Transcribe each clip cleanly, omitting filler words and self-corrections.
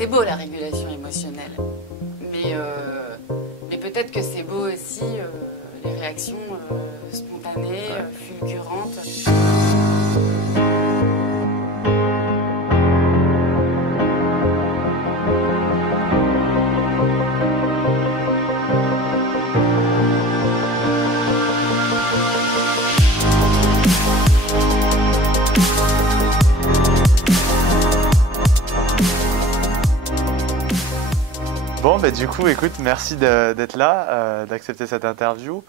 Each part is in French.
C'est beau la régulation émotionnelle, mais peut-être que c'est beau aussi les réactions spontanées, fulgurantes. Bon, bah, du coup, écoute, merci d'être là, d'accepter cette interview.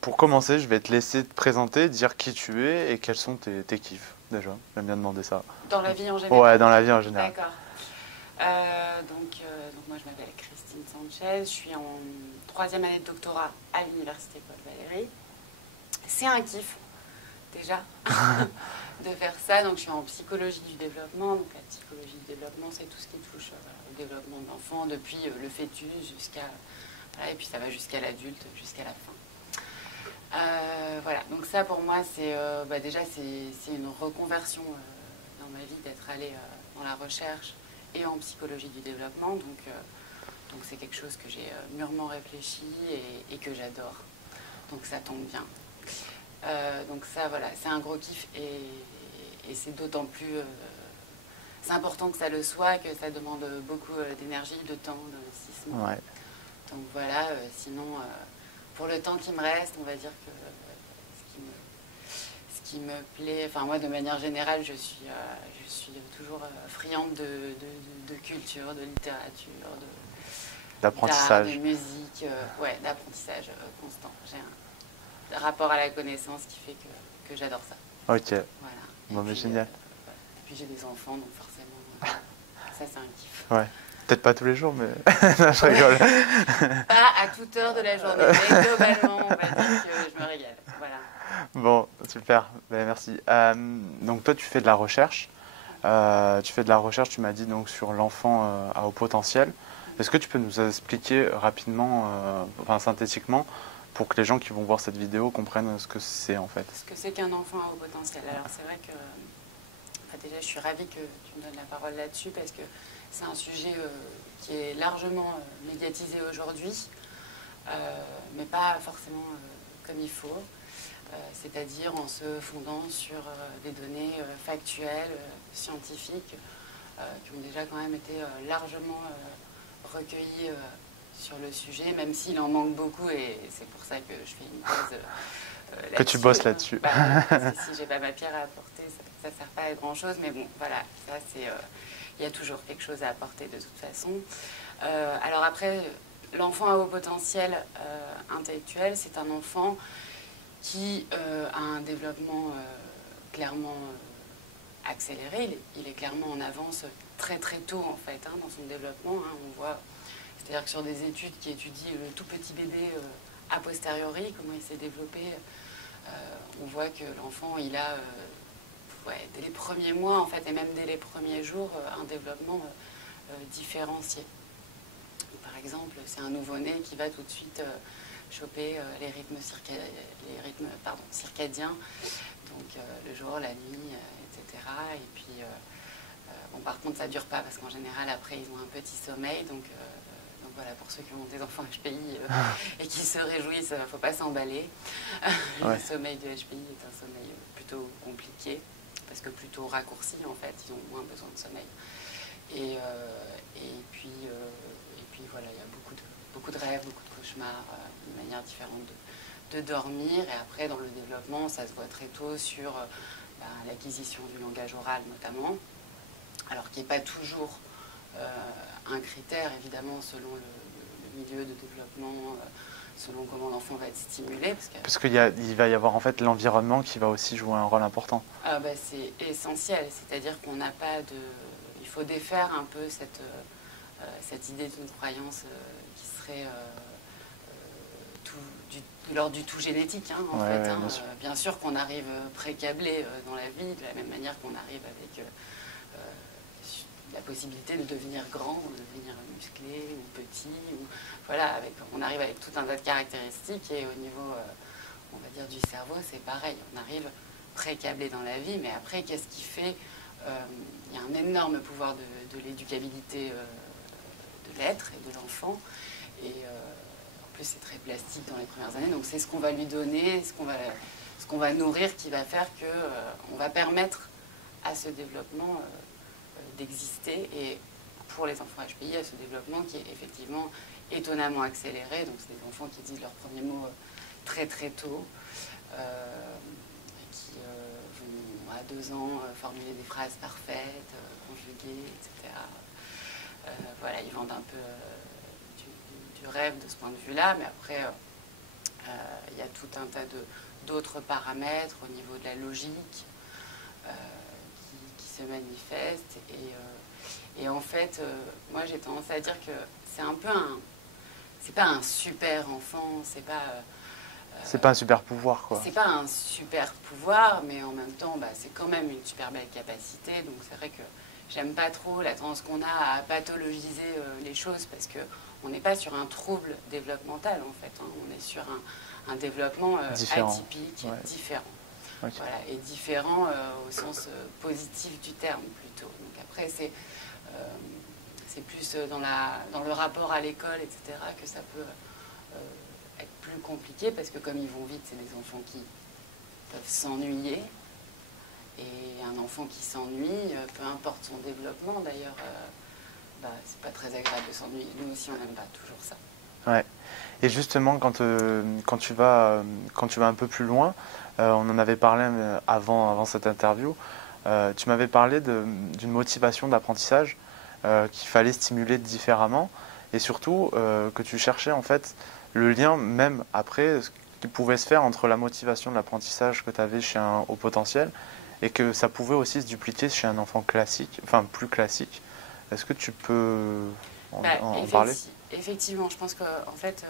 Pour commencer, je vais te laisser te présenter, dire qui tu es et quels sont tes kiffs, déjà. J'aime bien demander ça. Dans la vie en général? Ouais, dans la vie en général. D'accord. Donc moi, je m'appelle Christine Sanchez, je suis en 3e année de doctorat à l'Université Paul Valéry. C'est un kiff, déjà, de faire ça. Donc, je suis en psychologie du développement. Donc, la psychologie du développement, c'est tout ce qui touche au développement de l'enfant, depuis le fœtus jusqu'à... Voilà, et puis ça va jusqu'à l'adulte, jusqu'à la fin. Voilà, donc ça pour moi, c'est déjà c'est une reconversion dans ma vie d'être allée dans la recherche et en psychologie du développement. Donc c'est quelque chose que j'ai mûrement réfléchi et que j'adore. Donc ça tombe bien. Donc ça, voilà, c'est un gros kiff et c'est d'autant plus... c'est important que ça le soit, que ça demande beaucoup d'énergie, de temps, d'investissement. Ouais. Donc voilà, sinon, pour le temps qui me reste, on va dire que ce qui me plaît, enfin moi de manière générale, je suis toujours friande de culture, de littérature, D'apprentissage. d'art, de musique, ouais, d'apprentissage constant. J'ai un rapport à la connaissance qui fait que j'adore ça. Ok. Voilà. Bon, mais génial. Voilà. Et puis j'ai des enfants, donc forcément, ça c'est un kiff. Ouais. Peut-être pas tous les jours, mais non, je rigole. Pas à toute heure de la journée, mais globalement, on va dire que je me régale. Voilà. Bon, super, ben, merci. Donc toi, tu fais de la recherche. Tu m'as dit donc sur l'enfant à haut potentiel. Est-ce que tu peux nous expliquer rapidement, enfin synthétiquement, pour que les gens qui vont voir cette vidéo comprennent ce que c'est en fait? Ce que c'est qu'un enfant à haut potentiel. Alors c'est vrai que déjà je suis ravie que tu me donnes la parole là-dessus parce que c'est un sujet qui est largement médiatisé aujourd'hui, mais pas forcément comme il faut. C'est-à-dire en se fondant sur des données factuelles, scientifiques, qui ont déjà quand même été largement recueillies sur le sujet, même s'il en manque beaucoup, et c'est pour ça que je fais une thèse là-dessus. Que tu bosses là-dessus. Parce que si j'ai pas ma pierre à apporter, ça ne sert pas à grand-chose, mais bon, voilà, ça c'est... il y a toujours quelque chose à apporter de toute façon. Alors après, l'enfant à haut potentiel intellectuel, c'est un enfant qui a un développement clairement accéléré. Il est clairement en avance très très tôt en fait dans son développement. On voit, c'est-à-dire que sur des études qui étudient le tout petit bébé a posteriori, comment il s'est développé, on voit que l'enfant il a dès les premiers mois en fait et même dès les premiers jours un développement différencié. Par exemple, c'est un nouveau-né qui va tout de suite choper les rythmes circadiens, donc le jour, la nuit, etc. Et puis, bon, par contre, ça ne dure pas parce qu'en général, après, ils ont un petit sommeil. Donc voilà, pour ceux qui ont des enfants HPI et qui se réjouissent, il ne faut pas s'emballer. Ouais. Le sommeil de HPI est un sommeil plutôt compliqué parce que plutôt raccourci, en fait, ils ont moins besoin de sommeil. Et puis voilà, il y a beaucoup de rêves, beaucoup de cauchemars, une manière différente de dormir. Et après, dans le développement, ça se voit très tôt sur l'acquisition du langage oral notamment, alors qui n'est pas toujours un critère, évidemment, selon le milieu de développement, selon comment l'enfant va être stimulé. Parce qu'il va y avoir en fait l'environnement qui va aussi jouer un rôle important. C'est essentiel, c'est-à-dire qu'on n'a pas de... Il faut défaire un peu cette idée d'une croyance qui serait de l'ordre du tout génétique, en fait. Bien sûr qu'on arrive pré-câblé dans la vie, de la même manière qu'on arrive avec la possibilité de devenir grand, ou de devenir musclé, ou petit. Voilà, on arrive avec tout un tas de caractéristiques et au niveau, on va dire, du cerveau, c'est pareil. On arrive pré-câblé dans la vie, mais après, qu'est-ce qui fait Il y a un énorme pouvoir de l'éducabilité de l'être et de l'enfant. Et en plus, c'est très plastique dans les premières années. Donc, c'est ce qu'on va lui donner, ce qu'on va nourrir qui va faire qu'on va permettre à ce développement d'exister. Et pour les enfants HPI, à ce développement qui est effectivement étonnamment accéléré. Donc, c'est des enfants qui disent leurs premiers mots très très tôt, qui vont à 2 ans formuler des phrases parfaites, conjuguées, etc. Voilà, ils vendent un peu du rêve de ce point de vue-là, mais après, il y a tout un tas d'autres paramètres au niveau de la logique qui se manifestent. Et en fait, moi j'ai tendance à dire que c'est un peu c'est pas un super enfant, c'est pas un super pouvoir, quoi. C'est pas un super pouvoir, mais en même temps, c'est quand même une super belle capacité. Donc c'est vrai que j'aime pas trop la tendance qu'on a à pathologiser les choses, parce qu'on n'est pas sur un trouble développemental, en fait. Hein. On est sur un développement atypique, ouais. différent. Okay. Voilà, et différent au sens positif du terme, plutôt. Donc après, c'est plus dans le rapport à l'école, etc., que ça peut être plus compliqué, parce que comme ils vont vite, c'est des enfants qui peuvent s'ennuyer. Et un enfant qui s'ennuie, peu importe son développement d'ailleurs, c'est pas très agréable de s'ennuyer. Nous aussi, on n'aime pas toujours ça. Ouais. Et justement, quand tu vas un peu plus loin, on en avait parlé avant cette interview, tu m'avais parlé d'une motivation d'apprentissage qu'il fallait stimuler différemment, et surtout que tu cherchais en fait le lien même après ce qui pouvait se faire entre la motivation de l'apprentissage que tu avais chez un haut potentiel et que ça pouvait aussi se dupliquer chez un enfant classique, enfin plus classique. Est-ce que tu peux en parler? Effectivement, je pense que en fait,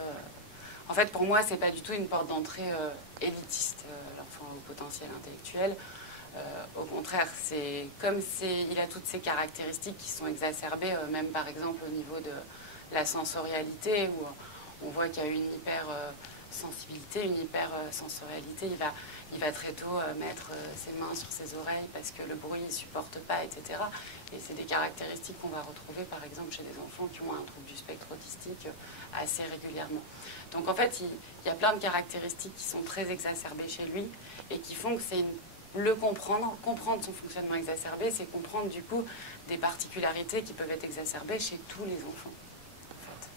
pour moi, c'est pas du tout une porte d'entrée élitiste, l'enfant au potentiel intellectuel. Au contraire, c'est comme il a toutes ces caractéristiques qui sont exacerbées, même par exemple au niveau de la sensorialité, où on voit qu'il y a une hypersensibilité, une hypersensorialité. Il va très tôt mettre ses mains sur ses oreilles parce que le bruit, il ne supporte pas, etc. Et c'est des caractéristiques qu'on va retrouver par exemple chez des enfants qui ont un trouble du spectre autistique assez régulièrement. Donc en fait, il y a plein de caractéristiques qui sont très exacerbées chez lui et qui font que c'est comprendre son fonctionnement exacerbé, c'est comprendre du coup des particularités qui peuvent être exacerbées chez tous les enfants.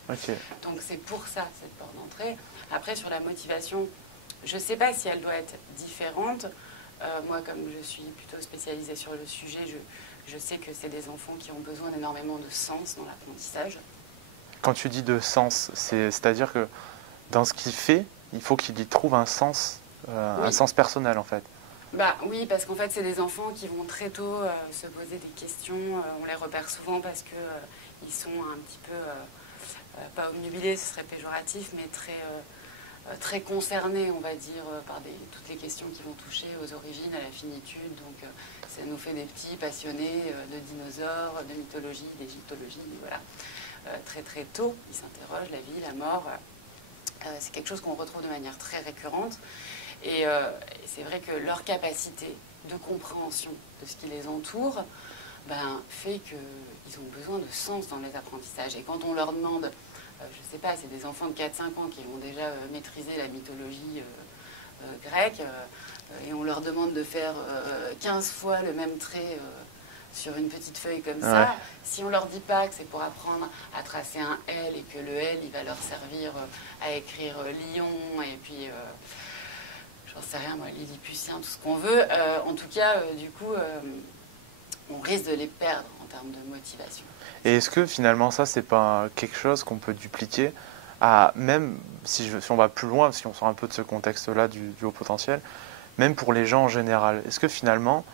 En fait. Okay. Donc c'est pour ça cette porte d'entrée. Après, sur la motivation, je ne sais pas si elle doit être différente. Moi, comme je suis plutôt spécialisée sur le sujet, je sais que c'est des enfants qui ont besoin d'énormément de sens dans l'apprentissage. Quand tu dis de sens, c'est-à-dire que dans ce qu'il fait, il faut qu'il y trouve un sens, oui. Un sens personnel en fait. Oui, parce qu'en fait, c'est des enfants qui vont très tôt se poser des questions. On les repère souvent parce qu'ils sont un petit peu, pas obnubilés, ce serait péjoratif, mais très concernés, on va dire, par toutes les questions qui vont toucher aux origines, à la finitude. Donc, ça nous fait des petits passionnés de dinosaures, de mythologie, d'égyptologie, voilà. Très très tôt, ils s'interrogent, la vie, la mort. C'est quelque chose qu'on retrouve de manière très récurrente. Et c'est vrai que leur capacité de compréhension de ce qui les entoure fait qu'ils ont besoin de sens dans les apprentissages. Et quand on leur demande, je ne sais pas, c'est des enfants de 4-5 ans qui vont déjà maîtriser la mythologie grecque, et on leur demande de faire 15 fois le même trait sur une petite feuille comme ça, si on ne leur dit pas que c'est pour apprendre à tracer un L et que le L, il va leur servir à écrire lion, et puis... j'en sais rien, moi, lilliputien, tout ce qu'on veut. En tout cas, du coup, on risque de les perdre en termes de motivation. Et est-ce que finalement ça, c'est pas quelque chose qu'on peut dupliquer à, même si on va plus loin, si on sort un peu de ce contexte-là du haut potentiel, même pour les gens en général, est-ce que finalement,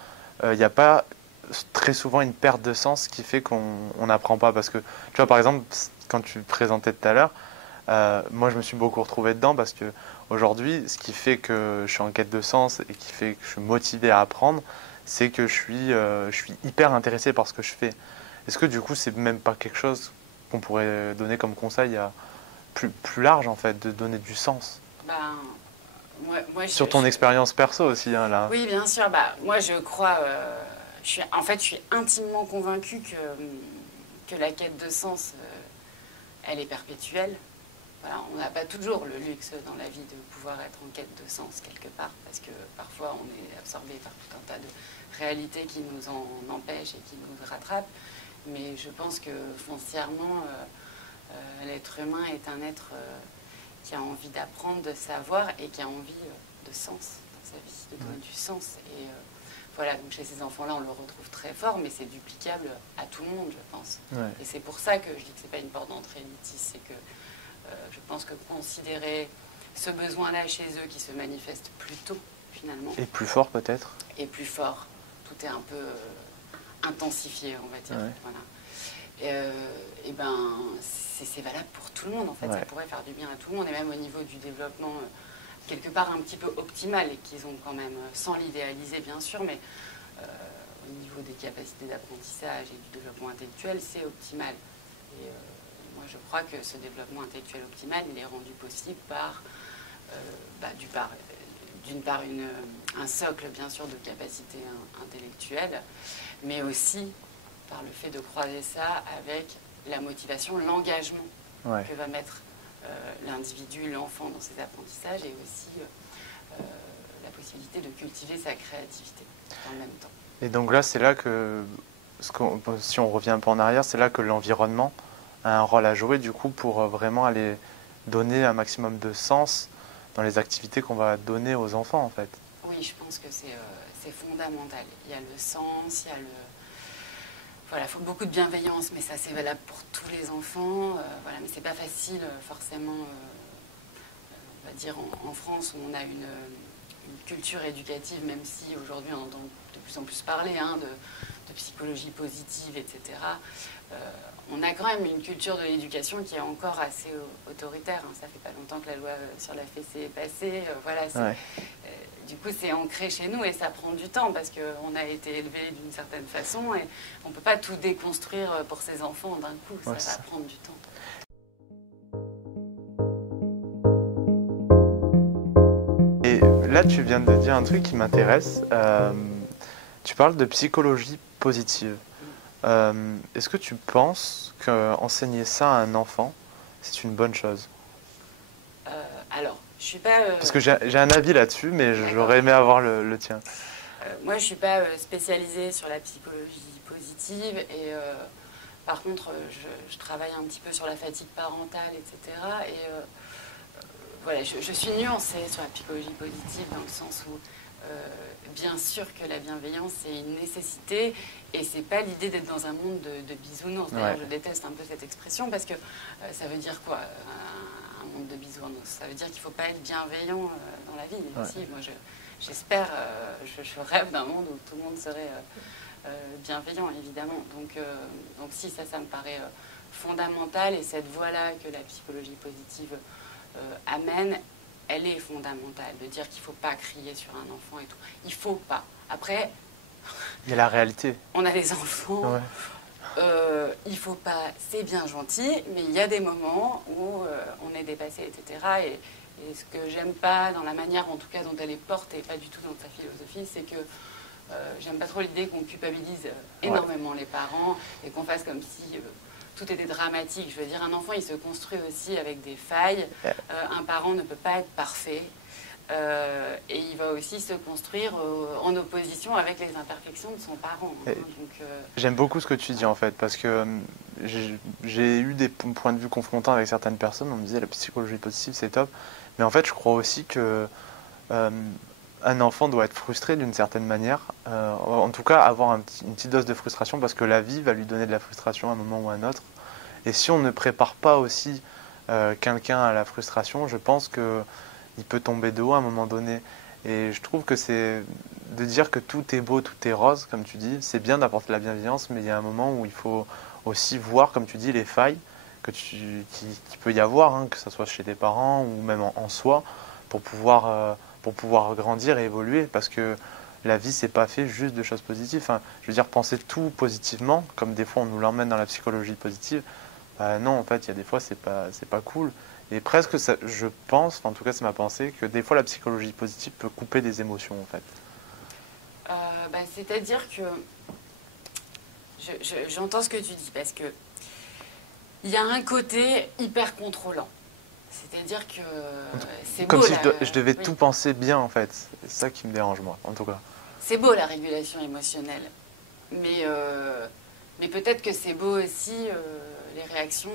il n'y a pas très souvent une perte de sens qui fait qu'on n'apprend pas? Parce que, tu vois, par exemple, quand tu présentais tout à l'heure, moi je me suis beaucoup retrouvé dedans parce que aujourd'hui, ce qui fait que je suis en quête de sens et qui fait que je suis motivé à apprendre, c'est que je suis hyper intéressé par ce que je fais. Est-ce que du coup, c'est même pas quelque chose qu'on pourrait donner comme conseil à plus large en fait, de donner du sens? Moi, sur ton expérience perso aussi, hein, là. Oui, bien sûr. Moi, je crois en fait, je suis intimement convaincue que la quête de sens, elle est perpétuelle. Voilà, on n'a pas toujours le luxe dans la vie de pouvoir être en quête de sens quelque part, parce que parfois on est absorbé par tout un tas de réalités qui nous en empêchent et qui nous rattrapent. Mais je pense que foncièrement, l'être humain est un être qui a envie d'apprendre, de savoir et qui a envie de sens dans sa vie, de donner du sens. Et voilà, donc chez ces enfants-là, on le retrouve très fort, mais c'est duplicable à tout le monde, je pense. Ouais. Et c'est pour ça que je dis que c'est pas une porte d'entrée élitiste, c'est que je pense que considérer ce besoin-là chez eux qui se manifeste plus tôt, finalement. Et plus fort peut-être. Et plus fort. Tout est un peu intensifié, on va dire. Ouais. Voilà. Et ben, c'est valable pour tout le monde, en fait. Ouais. Ça pourrait faire du bien à tout le monde, et même au niveau du développement, quelque part un petit peu optimal, et qu'ils ont quand même, sans l'idéaliser bien sûr, mais au niveau des capacités d'apprentissage et du développement intellectuel, c'est optimal. Et moi, je crois que ce développement intellectuel optimal, il est rendu possible par, d'une part, un socle, bien sûr, de capacités intellectuelles, mais aussi par le fait de croiser ça avec la motivation, l'engagement que va mettre l'individu, l'enfant dans ses apprentissages, et aussi la possibilité de cultiver sa créativité en même temps. Et donc là, c'est là que, si on revient un peu en arrière, c'est là que l'environnement a un rôle à jouer du coup pour vraiment aller donner un maximum de sens dans les activités qu'on va donner aux enfants en fait. Oui, je pense que c'est fondamental. Il y a le sens, il y a le... Voilà, il faut beaucoup de bienveillance, mais ça c'est valable pour tous les enfants. Voilà, mais c'est pas facile forcément, on va dire en France où on a une culture éducative, même si aujourd'hui on entend de plus en plus parler de psychologie positive, etc. On a quand même une culture de l'éducation qui est encore assez autoritaire. Ça fait pas longtemps que la loi sur la fessée est passée. Voilà, du coup, c'est ancré chez nous et ça prend du temps parce qu'on a été élevé d'une certaine façon et on ne peut pas tout déconstruire pour ses enfants d'un coup. Ça va prendre du temps. Et là, tu viens de dire un truc qui m'intéresse. Tu parles de psychologie positive. Est-ce que tu penses qu'enseigner ça à un enfant, c'est une bonne chose? Alors, je suis pas... Parce que j'ai un avis là-dessus, mais j'aurais aimé avoir le tien. Moi, je ne suis pas spécialisée sur la psychologie positive et par contre, je travaille un petit peu sur la fatigue parentale, etc. Et voilà, je suis nuancée sur la psychologie positive dans le sens où bien sûr que la bienveillance c'est une nécessité et c'est pas l'idée d'être dans un monde de bisounours. D'ailleurs, je déteste un peu cette expression parce que ça veut dire quoi un monde de bisounours? Ça veut dire qu'il ne faut pas être bienveillant dans la vie. Aussi, moi, j'espère, je rêve d'un monde où tout le monde serait bienveillant, évidemment. Donc si, ça me paraît fondamental et cette voie-là que la psychologie positive amène, elle est fondamentale, de dire qu'il ne faut pas crier sur un enfant et tout. Il ne faut pas. Après... Il y a la réalité. On a les enfants, il ne faut pas... C'est bien gentil, mais il y a des moments où on est dépassé, etc. Et ce que j'aime pas dans la manière, en tout cas, dont elle est portée, et pas du tout dans sa philosophie, c'est que j'aime pas trop l'idée qu'on culpabilise énormément les parents et qu'on fasse comme si... tout était dramatique. Je veux dire, un enfant, il se construit aussi avec des failles. Un parent ne peut pas être parfait. Et il va aussi se construire en opposition avec les imperfections de son parent. J'aime beaucoup ce que tu dis, en fait, parce que j'ai eu des points de vue confrontants avec certaines personnes. On me disait, la psychologie positive, c'est top. Mais en fait, je crois aussi que un enfant doit être frustré d'une certaine manière. En tout cas, avoir une petite dose de frustration, parce que la vie va lui donner de la frustration à un moment ou à un autre. Et si on ne prépare pas aussi quelqu'un à la frustration, je pense qu'il peut tomber de haut à un moment donné. Et je trouve que c'est de dire que tout est beau, tout est rose, comme tu dis, c'est bien d'apporter la bienveillance, mais il y a un moment où il faut aussi voir, comme tu dis, les failles qu'il peut y avoir, que ce soit chez tes parents ou même en soi, pour pouvoir grandir et évoluer, parce que la vie, c'est pas fait juste de choses positives. Enfin, je veux dire, penser tout positivement, comme des fois on nous l'emmène dans la psychologie positive, non, en fait, il y a des fois, c'est pas cool. Et presque, ça, je pense, en tout cas c'est ma pensée, que des fois la psychologie positive peut couper des émotions, en fait. C'est-à-dire que j'entends ce que tu dis, parce que il y a un côté hyper contrôlant. C'est-à-dire que c'est beau. Comme si je devais tout penser bien, en fait. C'est ça qui me dérange, moi, en tout cas. C'est beau, la régulation émotionnelle. Mais peut-être que c'est beau aussi les réactions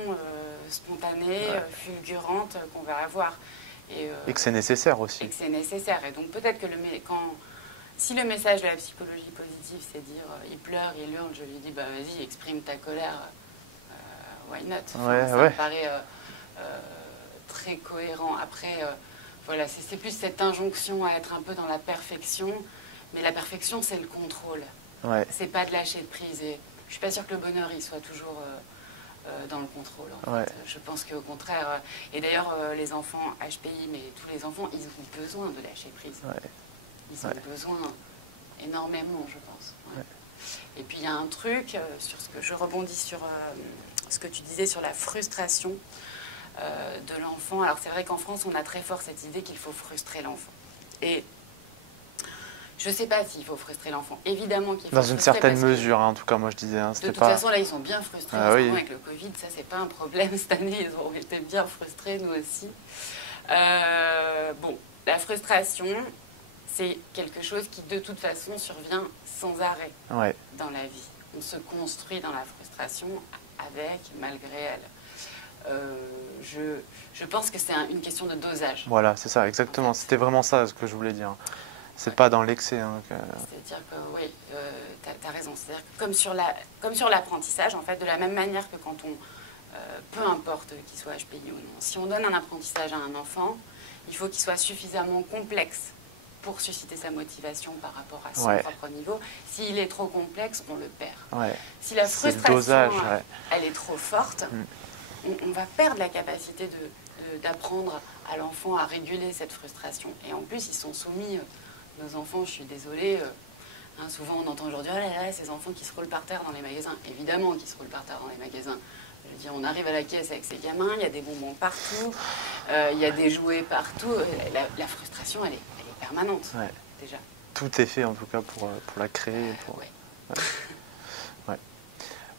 spontanées, fulgurantes qu'on va avoir. Et que c'est nécessaire aussi. Et que c'est nécessaire. Et donc peut-être que si le message de la psychologie positive, c'est dire il pleure, il hurle, je lui dis vas-y, exprime ta colère, why not? Ça me paraît très cohérent. Après, voilà, c'est plus cette injonction à être un peu dans la perfection, mais la perfection, c'est le contrôle. C'est pas de lâcher de prise. Et je suis pas sûre que le bonheur, il soit toujours dans le contrôle. En fait. Je pense qu'au contraire, et d'ailleurs, les enfants HPI, mais tous les enfants, ils ont besoin de lâcher prise. Ils ont besoin énormément, je pense. Et puis il y a un truc, sur ce que je rebondis sur ce que tu disais sur la frustration de l'enfant. Alors c'est vrai qu'en France, on a très fort cette idée qu'il faut frustrer l'enfant. Et je ne sais pas s'il faut frustrer l'enfant. Évidemment qu'il faut frustrer. Dans une certaine mesure, en tout cas, moi je disais. De toute façon, là, ils sont bien frustrés. Avec le Covid, ça, c'est pas un problème. Cette année, ils ont été bien frustrés, nous aussi. Bon, la frustration, c'est quelque chose qui, de toute façon, survient sans arrêt dans la vie. On se construit dans la frustration, avec, malgré elle. Je pense que c'est une question de dosage. Voilà, c'est ça, exactement. C'était vraiment ça ce que je voulais dire. C'est pas dans l'excès. C'est-à-dire que, oui, tu as raison. C'est-à-dire que comme sur l'apprentissage, en fait, de la même manière que quand peu importe qu'il soit HPI ou non, si on donne un apprentissage à un enfant, il faut qu'il soit suffisamment complexe pour susciter sa motivation par rapport à son propre niveau. S'il est trop complexe, on le perd. Si la frustration, elle est trop forte, on va perdre la capacité d'apprendre à l'enfant à réguler cette frustration. Et en plus, ils sont soumis, nos enfants, je suis désolée, souvent on entend aujourd'hui, oh là là, ces enfants qui se roulent par terre dans les magasins. Évidemment qu'ils se roulent par terre dans les magasins. Je veux dire, on arrive à la caisse avec ces gamins, il y a des bonbons partout, il y a des jouets partout. La frustration, elle est permanente, déjà. Tout est fait, en tout cas, pour la créer.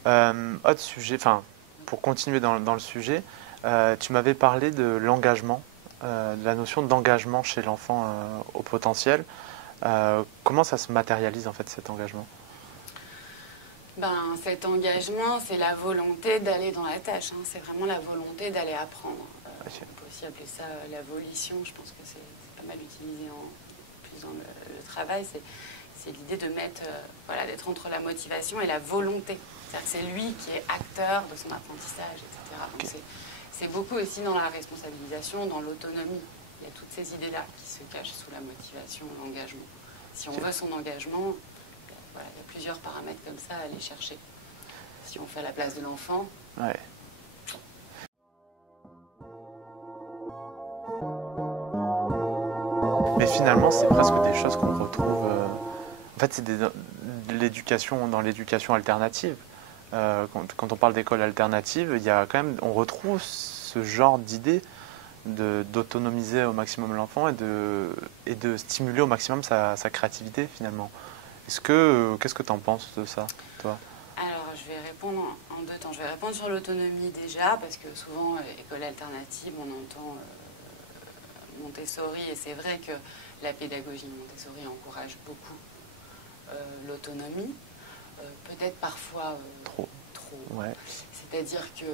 Autre sujet, pour continuer dans le sujet, tu m'avais parlé de l'engagement, de la notion d'engagement chez l'enfant au potentiel. Comment ça se matérialise, en fait, cet engagement ? Cet engagement, c'est la volonté d'aller dans la tâche. C'est vraiment la volonté d'aller apprendre. On peut aussi appeler ça la volition. Je pense que c'est pas mal utilisé plus dans le travail. C'est l'idée de mettre, d'être entre la motivation et la volonté. C'est-à-dire que c'est lui qui est acteur de son apprentissage, etc. Donc c'est beaucoup aussi dans la responsabilisation, dans l'autonomie. Il y a toutes ces idées-là qui se cachent sous la motivation, l'engagement. Si on veut son engagement, il y a plusieurs paramètres comme ça à aller chercher. Si on fait à la place de l'enfant. Mais finalement, c'est presque des choses qu'on retrouve. En fait, c'est dans l'éducation alternative. Quand on parle d'école alternative, il y a quand même, on retrouve ce genre d'idée d'autonomiser au maximum l'enfant et de stimuler au maximum sa créativité finalement. Qu'est-ce que tu en penses de ça, toi ? Alors, je vais répondre en deux temps. Je vais répondre sur l'autonomie déjà, parce que souvent, école alternative, on entend Montessori, et c'est vrai que la pédagogie Montessori encourage beaucoup l'autonomie, peut-être parfois trop. C'est-à-dire que,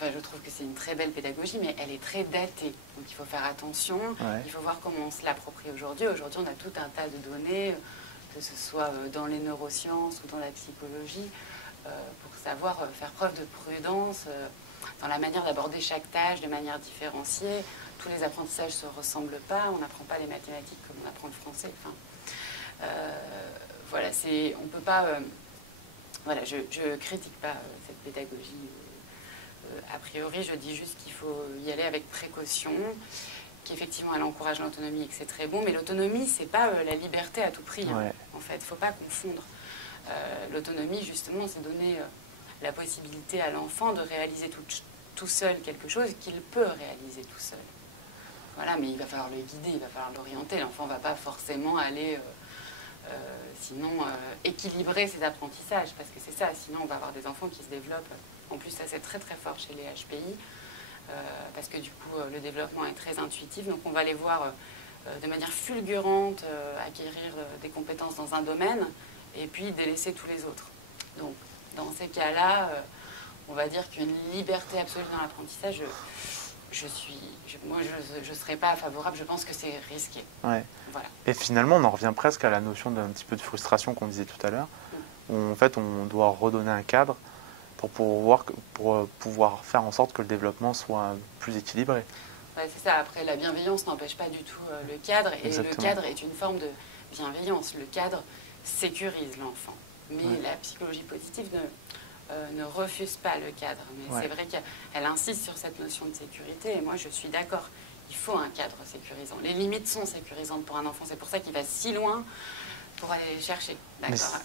je trouve que c'est une très belle pédagogie, mais elle est très datée. Donc il faut faire attention, il faut voir comment on se l'approprie aujourd'hui. Aujourd'hui, on a tout un tas de données, que ce soit dans les neurosciences ou dans la psychologie, pour savoir faire preuve de prudence dans la manière d'aborder chaque tâche de manière différenciée. Tous les apprentissages ne se ressemblent pas, on n'apprend pas les mathématiques comme on apprend le français. On peut pas... je ne critique pas cette pédagogie a priori, je dis juste qu'il faut y aller avec précaution, qu'effectivement elle encourage l'autonomie et que c'est très bon, mais l'autonomie, c'est pas la liberté à tout prix, en fait, il ne faut pas confondre. L'autonomie, justement, c'est donner la possibilité à l'enfant de réaliser tout seul quelque chose qu'il peut réaliser tout seul. Voilà, mais il va falloir le guider, il va falloir l'orienter. L'enfant ne va pas forcément aller Sinon, équilibrer ses apprentissages, parce que c'est ça, sinon on va avoir des enfants qui se développent. En plus, ça c'est très très fort chez les HPI, parce que du coup, le développement est très intuitif, donc on va les voir de manière fulgurante acquérir des compétences dans un domaine, et puis délaisser tous les autres. Donc, dans ces cas-là, on va dire qu'une liberté absolue dans l'apprentissage, moi, je ne serais pas favorable, je pense que c'est risqué. Ouais. Voilà. Et finalement, on en revient presque à la notion d'un petit peu de frustration qu'on disait tout à l'heure. En fait, on doit redonner un cadre pour pouvoir faire en sorte que le développement soit plus équilibré. Ouais, c'est ça. Après, la bienveillance n'empêche pas du tout le cadre. Et Exactement. le cadre est une forme de bienveillance. Le cadre sécurise l'enfant. Mais la psychologie positive ne refuse pas le cadre. Mais c'est vrai qu'elle insiste sur cette notion de sécurité. Et moi, je suis d'accord. Il faut un cadre sécurisant. Les limites sont sécurisantes pour un enfant. C'est pour ça qu'il va si loin pour aller les chercher. D'accord.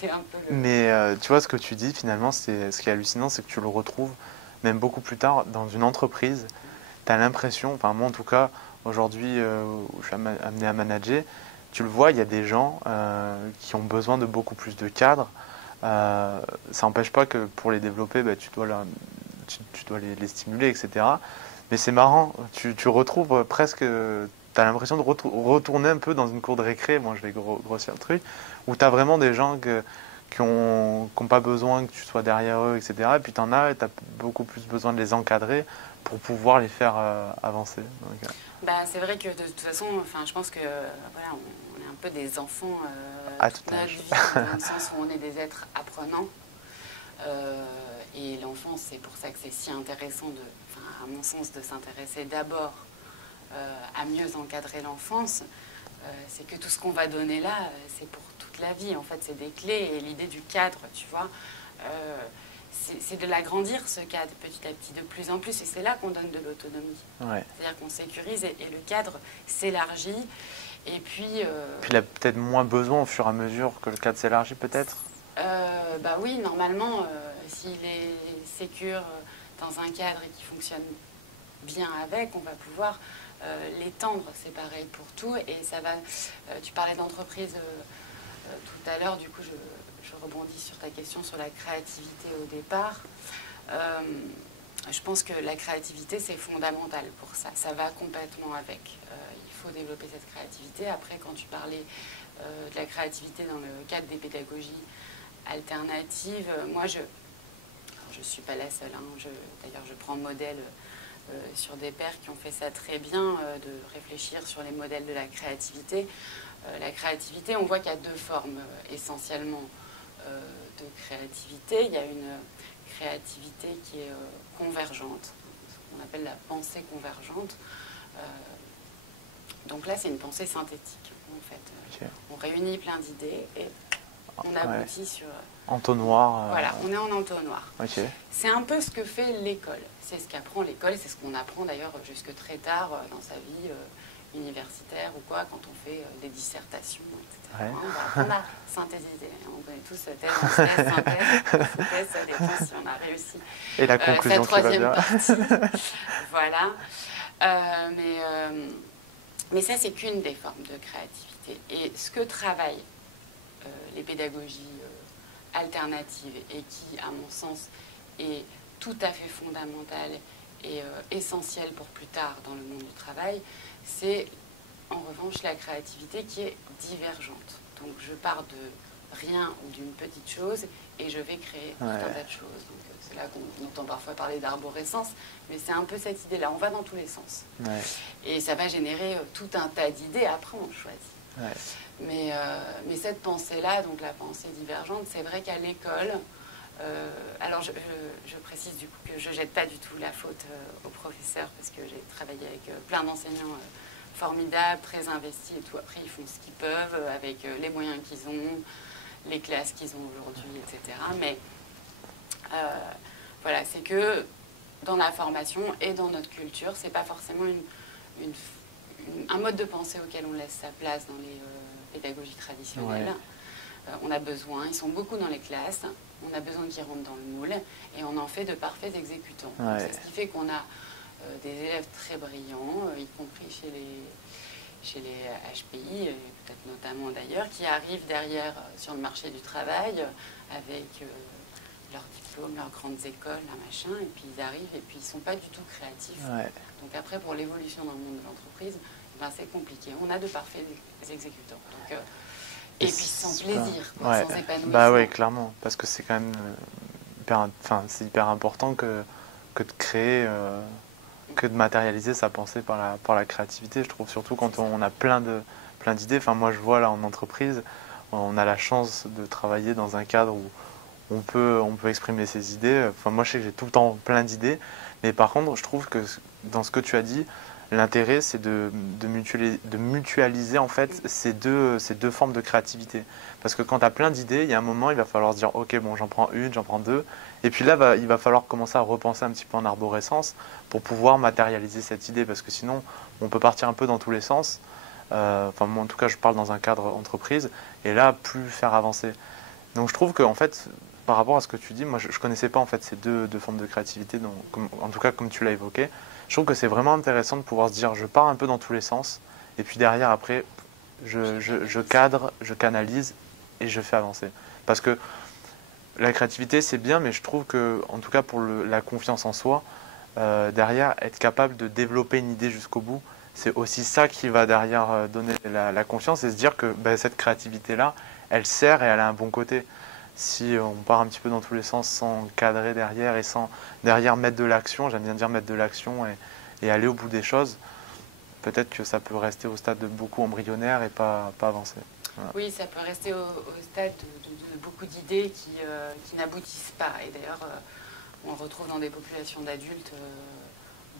C'est un peu le... Mais tu vois, ce que tu dis, finalement, ce qui est hallucinant, c'est que tu le retrouves même beaucoup plus tard dans une entreprise. Tu as l'impression, enfin moi en tout cas, aujourd'hui, où je suis amené à manager, tu le vois, il y a des gens qui ont besoin de beaucoup plus de cadres. Ça n'empêche pas que pour les développer, tu dois les stimuler, etc. Mais c'est marrant, tu retrouves presque, tu as l'impression de retourner un peu dans une cour de récré, bon je vais grossir le truc, où tu as vraiment des gens qui n'ont pas besoin que tu sois derrière eux, etc. Et puis tu en as, et tu as beaucoup plus besoin de les encadrer pour pouvoir les faire avancer. Donc, c'est vrai que de toute façon, je pense que voilà, on est un peu des enfants à toute tout notre âge. vie, dans le sens où on est des êtres apprenants. Et l'enfance, c'est pour ça que c'est si intéressant, à mon sens, de s'intéresser d'abord à mieux encadrer l'enfance. C'est que tout ce qu'on va donner là, c'est pour toute la vie. En fait, c'est des clés. Et l'idée du cadre, tu vois, c'est de l'agrandir, ce cadre, petit à petit, de plus en plus. Et c'est là qu'on donne de l'autonomie. Ouais. C'est-à-dire qu'on sécurise et le cadre s'élargit. Et puis... Puis il a peut-être moins besoin au fur et à mesure que le cadre s'élargit, peut-être. Oui, normalement, s'il est sécure dans un cadre et qui fonctionne bien avec, on va pouvoir l'étendre. C'est pareil pour tout. Et ça va... tu parlais d'entreprise tout à l'heure, du coup, je rebondis sur ta question sur la créativité au départ. Je pense que la créativité, c'est fondamental pour ça. Ça va complètement avec. Il faut développer cette créativité. Après, quand tu parlais de la créativité dans le cadre des pédagogies alternatives, moi, je ne suis pas la seule. D'ailleurs, je prends modèle sur des pairs qui ont fait ça très bien, de réfléchir sur les modèles de la créativité. La créativité, on voit qu'il y a deux formes essentiellement de créativité. Il y a une créativité qui est convergente, ce qu'on appelle la pensée convergente. Donc là, c'est une pensée synthétique, en fait. Okay. On réunit plein d'idées et on aboutit sur... Entonnoir. Voilà, on est en entonnoir. Okay. C'est un peu ce que fait l'école. C'est ce qu'apprend l'école, c'est ce qu'on apprend d'ailleurs jusque très tard dans sa vie universitaire ou quoi, quand on fait des dissertations, etc. Ouais. On va apprendre à synthétiser. On connaît tous thèse, antithèse, synthèse, synthèse, ça dépend si on a réussi. Et la conclusion cette troisième qui va bien. partie. Voilà. Mais ça, c'est qu'une des formes de créativité. Et ce que travaillent les pédagogies alternatives et qui, à mon sens, est tout à fait fondamentale et essentielle pour plus tard dans le monde du travail, c'est en revanche la créativité qui est divergente. Donc je pars de rien ou d'une petite chose et je vais créer tout un tas de choses. Donc c'est là qu'on entend parfois parler d'arborescence, mais c'est un peu cette idée-là. On va dans tous les sens. Ouais. Et ça va générer tout un tas d'idées. Après, on choisit. Ouais. Mais cette pensée-là, donc la pensée divergente, c'est vrai qu'à l'école, alors je précise du coup que je ne jette pas du tout la faute aux professeurs parce que j'ai travaillé avec plein d'enseignants formidables, très investis et tout. Après, ils font ce qu'ils peuvent avec les moyens qu'ils ont, les classes qu'ils ont aujourd'hui, etc. Mais voilà, c'est que dans la formation et dans notre culture, c'est pas forcément un mode de pensée auquel on laisse sa place dans les pédagogies traditionnelles. Ouais. On a besoin, ils sont beaucoup dans les classes, on a besoin qu'ils rentrent dans le moule et on en fait de parfaits exécutants. Ouais. C'est ce qui fait qu'on a des élèves très brillants, y compris chez les HPI, et peut-être notamment d'ailleurs, qui arrivent derrière sur le marché du travail avec leurs diplômes, leurs grandes écoles, leur machin, et puis ils arrivent et puis ils ne sont pas du tout créatifs. Ouais. Donc après, pour l'évolution dans le monde de l'entreprise, ben, c'est compliqué. On a de parfaits exécutants. Donc, et puis sans plaisir, quoi, ouais. sans épanouissement. Bah oui, clairement, parce que c'est quand même c'est hyper important que de créer, que de matérialiser sa pensée par la créativité. Je trouve surtout quand on a plein d'idées. Enfin, moi, je vois là en entreprise, on a la chance de travailler dans un cadre où on peut exprimer ses idées. Enfin, moi, je sais que j'ai tout le temps plein d'idées, mais par contre, je trouve que dans ce que tu as dit, l'intérêt, c'est de mutualiser en fait ces deux formes de créativité. Parce que quand tu as plein d'idées, il y a un moment, il va falloir se dire, ok, bon, j'en prends une, j'en prends deux, et puis là, il va falloir commencer à repenser un petit peu en arborescence pour pouvoir matérialiser cette idée, parce que sinon, on peut partir un peu dans tous les sens. Enfin, moi, en tout cas, je parle dans un cadre entreprise, et là, plus faire avancer. Donc, je trouve que, en fait, par rapport à ce que tu dis, moi, je connaissais pas en fait ces deux formes de créativité, donc, en tout cas, comme tu l'as évoqué. Je trouve que c'est vraiment intéressant de pouvoir se dire, je pars un peu dans tous les sens, et puis derrière, après, je cadre, je canalise, et je fais avancer. Parce que la créativité, c'est bien, mais je trouve que, en tout cas pour la confiance en soi, derrière, être capable de développer une idée jusqu'au bout, c'est aussi ça qui va derrière donner la confiance et se dire que ben, cette créativité-là, elle sert et elle a un bon côté. Si on part un petit peu dans tous les sens sans cadrer derrière et sans derrière mettre de l'action, j'aime bien dire mettre de l'action et aller au bout des choses, peut-être que ça peut rester au stade de beaucoup embryonnaire et pas avancer. Voilà. Oui, ça peut rester au stade de beaucoup d'idées qui n'aboutissent pas. Et d'ailleurs, on retrouve dans des populations d'adultes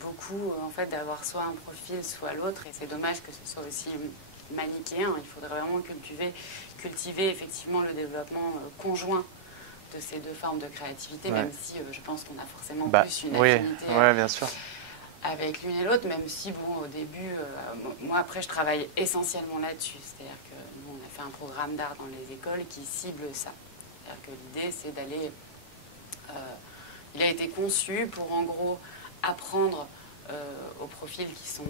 beaucoup en fait d'avoir soit un profil, soit l'autre. Et c'est dommage que ce soit aussi manichéen. Il faudrait vraiment cultiver effectivement le développement conjoint de ces deux formes de créativité, même si je pense qu'on a forcément plus une affinité. Oui, bien sûr. Avec l'une et l'autre, même si, bon, au début, moi, après, je travaille essentiellement là-dessus. C'est-à-dire que nous, on a fait un programme d'art dans les écoles qui cible ça. C'est-à-dire que l'idée, c'est d'aller... il a été conçu pour, en gros, apprendre aux profils qui sont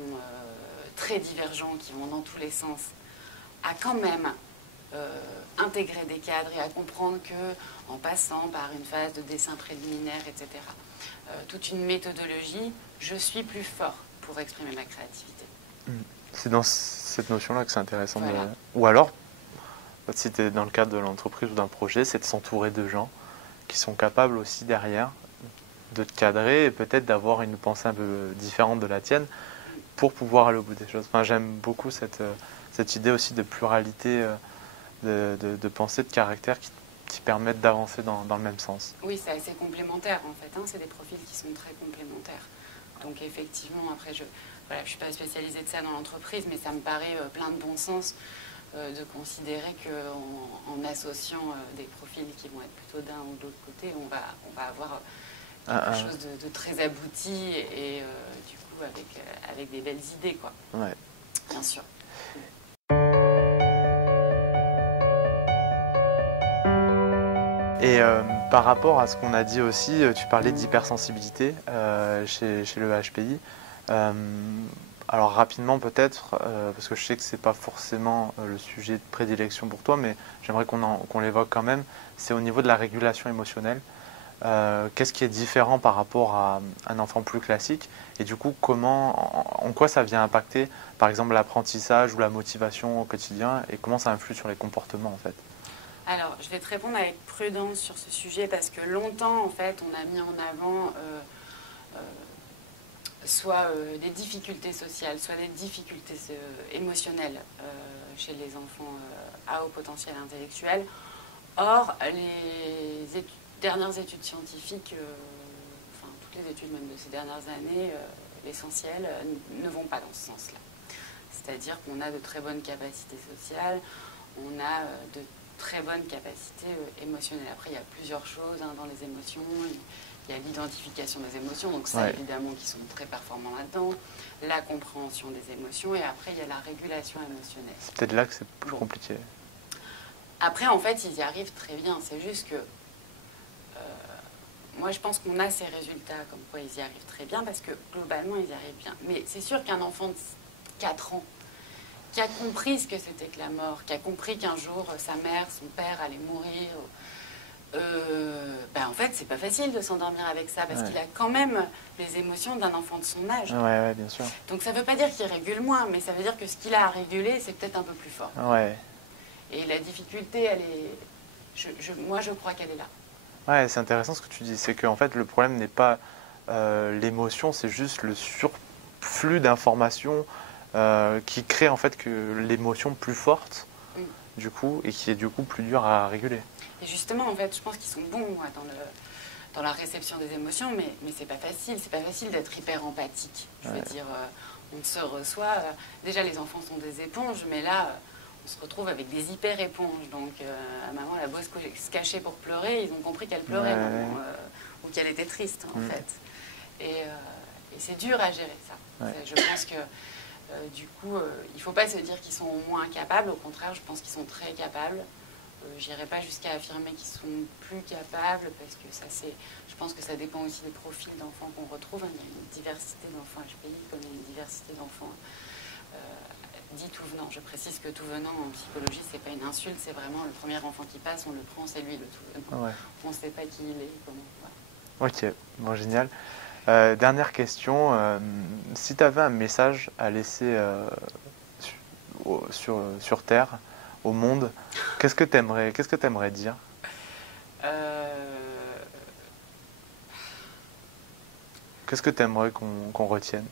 très divergents, qui vont dans tous les sens, à quand même intégrer des cadres et à comprendre que, en passant par une phase de dessin préliminaire, etc., toute une méthodologie, je suis plus fort pour exprimer ma créativité. C'est dans cette notion-là que c'est intéressant. Voilà. Ou alors, si tu es dans le cadre de l'entreprise ou d'un projet, c'est de s'entourer de gens qui sont capables aussi derrière de te cadrer et peut-être d'avoir une pensée un peu différente de la tienne pour pouvoir aller au bout des choses. Enfin, j'aime beaucoup cette idée aussi de pluralité de pensée, de caractère qui permettent d'avancer dans le même sens. Oui, c'est assez complémentaire en fait. C'est des profils qui sont très complémentaires. Donc effectivement, après, je ne suis pas spécialisée de ça dans l'entreprise, mais ça me paraît plein de bon sens de considérer qu'en associant des profils qui vont être plutôt d'un ou de l'autre côté, on va avoir quelque chose de très abouti et du coup avec des belles idées, quoi. Ouais. Bien sûr. Et par rapport à ce qu'on a dit aussi, tu parlais d'hypersensibilité chez le HPI. Alors rapidement peut-être, parce que je sais que c'est pas forcément le sujet de prédilection pour toi, mais j'aimerais qu'on l'évoque quand même, c'est au niveau de la régulation émotionnelle. Qu'est-ce qui est différent par rapport à un enfant plus classique et du coup en quoi ça vient impacter par exemple l'apprentissage ou la motivation au quotidien et comment ça influe sur les comportements en fait? Alors, je vais te répondre avec prudence sur ce sujet parce que longtemps, en fait, on a mis en avant soit des difficultés sociales, soit des difficultés émotionnelles chez les enfants à haut potentiel intellectuel. Or, les dernières études scientifiques, enfin toutes les études même de ces dernières années, l'essentiel, ne vont pas dans ce sens-là. C'est-à-dire qu'on a de très bonnes capacités sociales, on a de très bonne capacité émotionnelle. Après, il y a plusieurs choses dans les émotions. Il y a l'identification des émotions, donc ça, évidemment, qui sont très performants là-dedans. La compréhension des émotions, et après, il y a la régulation émotionnelle. C'est peut-être là que c'est plus compliqué. Après, en fait, ils y arrivent très bien. C'est juste que moi, je pense qu'on a ces résultats comme quoi ils y arrivent très bien, parce que globalement, ils y arrivent bien. Mais c'est sûr qu'un enfant de 4 ans qui a compris ce que c'était que la mort, qui a compris qu'un jour sa mère, son père allaient mourir. En fait, c'est pas facile de s'endormir avec ça parce qu'il a quand même les émotions d'un enfant de son âge. Ouais, bien sûr. Donc ça veut pas dire qu'il régule moins, mais ça veut dire que ce qu'il a à réguler, c'est peut-être un peu plus fort. Ouais. Et la difficulté, elle est... moi, je crois qu'elle est là. Ouais, c'est intéressant ce que tu dis. C'est qu'en fait, le problème n'est pas l'émotion, c'est juste le surflux d'informations qui crée en fait que l'émotion plus forte, du coup, et qui est du coup plus dure à réguler. Et justement, en fait, je pense qu'ils sont bons moi, dans la réception des émotions, mais c'est pas facile. C'est pas facile d'être hyper empathique. Je veux dire, on se reçoit. Déjà, les enfants sont des éponges, mais là, on se retrouve avec des hyper éponges. Donc, à maman, elle a beau se cacher pour pleurer, ils ont compris qu'elle pleurait ou qu'elle était triste, en fait. Et c'est dur à gérer ça. Je pense que du coup, il ne faut pas se dire qu'ils sont moins capables. Au contraire, je pense qu'ils sont très capables. J'irai pas jusqu'à affirmer qu'ils sont plus capables parce que ça c'est, je pense que ça dépend aussi des profils d'enfants qu'on retrouve. Il y a une diversité d'enfants HPI comme il y a une diversité d'enfants dits tout venant. Je précise que tout venant en psychologie c'est pas une insulte, c'est vraiment le premier enfant qui passe, on le prend, c'est lui le tout venant. On ne sait pas qui il est, comment. Ok, bon génial. Dernière question, si tu avais un message à laisser sur Terre, au monde, qu'est-ce que tu aimerais dire? Qu'est-ce que tu aimerais qu'on retienne?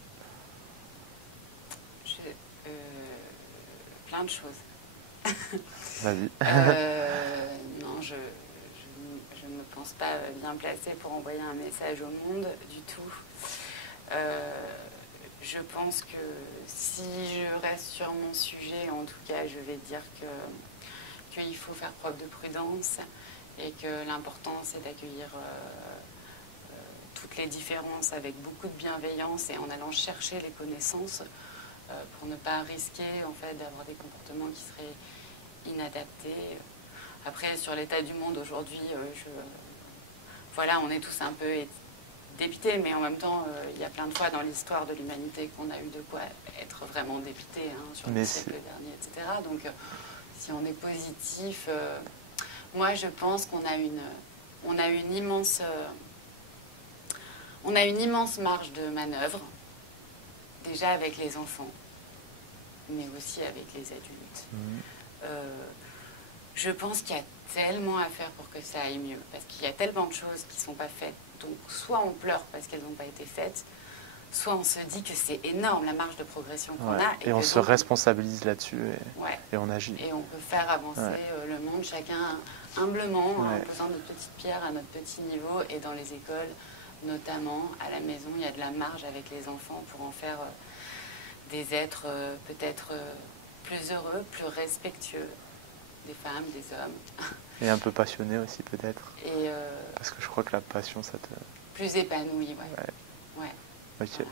Plein de choses. Vas-y. Non, je ne me pense pas bien placée pour envoyer un message au monde du tout. Je pense que si je reste sur mon sujet, en tout cas, je vais dire qu'il faut faire preuve de prudence et que l'important, c'est d'accueillir toutes les différences avec beaucoup de bienveillance et en allant chercher les connaissances pour ne pas risquer en fait, d'avoir des comportements qui seraient inadaptés. Après, sur l'état du monde aujourd'hui, voilà, on est tous un peu dépité, mais en même temps, il y a plein de fois dans l'histoire de l'humanité qu'on a eu de quoi être vraiment dépité, sur le siècle dernier, etc. Donc, si on est positif, moi, je pense qu'on a une immense marge de manœuvre, déjà avec les enfants, mais aussi avec les adultes. Je pense qu'il y a tellement à faire pour que ça aille mieux, parce qu'il y a tellement de choses qui ne sont pas faites. Donc, soit on pleure parce qu'elles n'ont pas été faites, soit on se dit que c'est énorme la marge de progression qu'on a. Et on se responsabilise là-dessus et on agit. Et on peut faire avancer le monde, chacun humblement, en posant notre petite pierre à notre petit niveau. Et dans les écoles, notamment à la maison, il y a de la marge avec les enfants pour en faire des êtres peut-être plus heureux, plus respectueux des femmes, des hommes. Et un peu passionné aussi peut-être. Parce que je crois que la passion, ça te... Plus épanoui, ouais. Ok,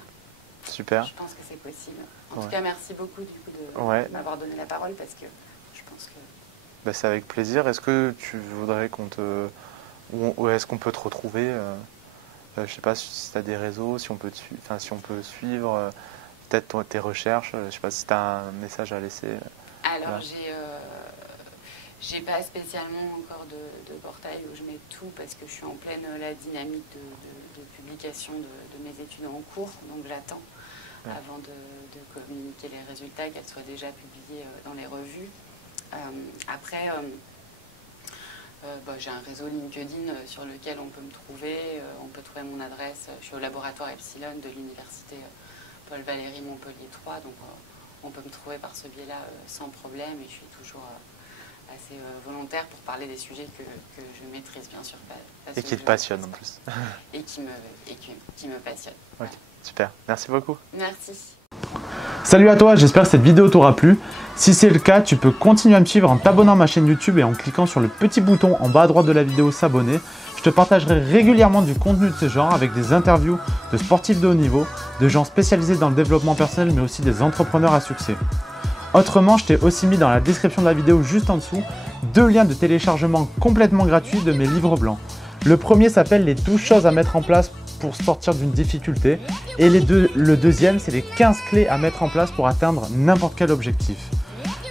super. Je pense que c'est possible. En tout cas, merci beaucoup du coup de m'avoir donné la parole parce que je pense que... c'est avec plaisir. Est-ce que tu voudrais qu'on te... Où est-ce qu'on peut te retrouver je sais pas si tu as des réseaux, si on peut suivre peut-être tes recherches. Je sais pas si tu as un message à laisser. Alors, j'ai pas spécialement encore de portail où je mets tout parce que je suis en pleine la dynamique de publication de mes études en cours, donc j'attends avant de communiquer les résultats, qu'elles soient déjà publiées dans les revues. Après, j'ai un réseau LinkedIn sur lequel on peut me trouver, on peut trouver mon adresse, je suis au laboratoire Epsilon de l'université Paul Valéry Montpellier 3, donc on peut me trouver par ce biais-là sans problème et je suis toujours... assez volontaire pour parler des sujets que je maîtrise bien sûr. Et qui te passionnent en plus. Et qui me passionnent. Ok, super. Merci beaucoup. Merci. Salut à toi, j'espère que cette vidéo t'aura plu. Si c'est le cas, tu peux continuer à me suivre en t'abonnant à ma chaîne YouTube et en cliquant sur le petit bouton en bas à droite de la vidéo s'abonner. Je te partagerai régulièrement du contenu de ce genre avec des interviews de sportifs de haut niveau, de gens spécialisés dans le développement personnel mais aussi des entrepreneurs à succès. Autrement, je t'ai aussi mis dans la description de la vidéo juste en dessous 2 liens de téléchargement complètement gratuits de mes livres blancs. Le premier s'appelle les 12 choses à mettre en place pour sortir d'une difficulté. Et le deuxième, c'est les 15 clés à mettre en place pour atteindre n'importe quel objectif.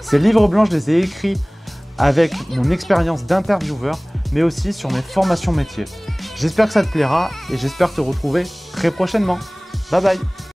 Ces livres blancs, je les ai écrits avec mon expérience d'intervieweur, mais aussi sur mes formations métiers. J'espère que ça te plaira et j'espère te retrouver très prochainement. Bye bye!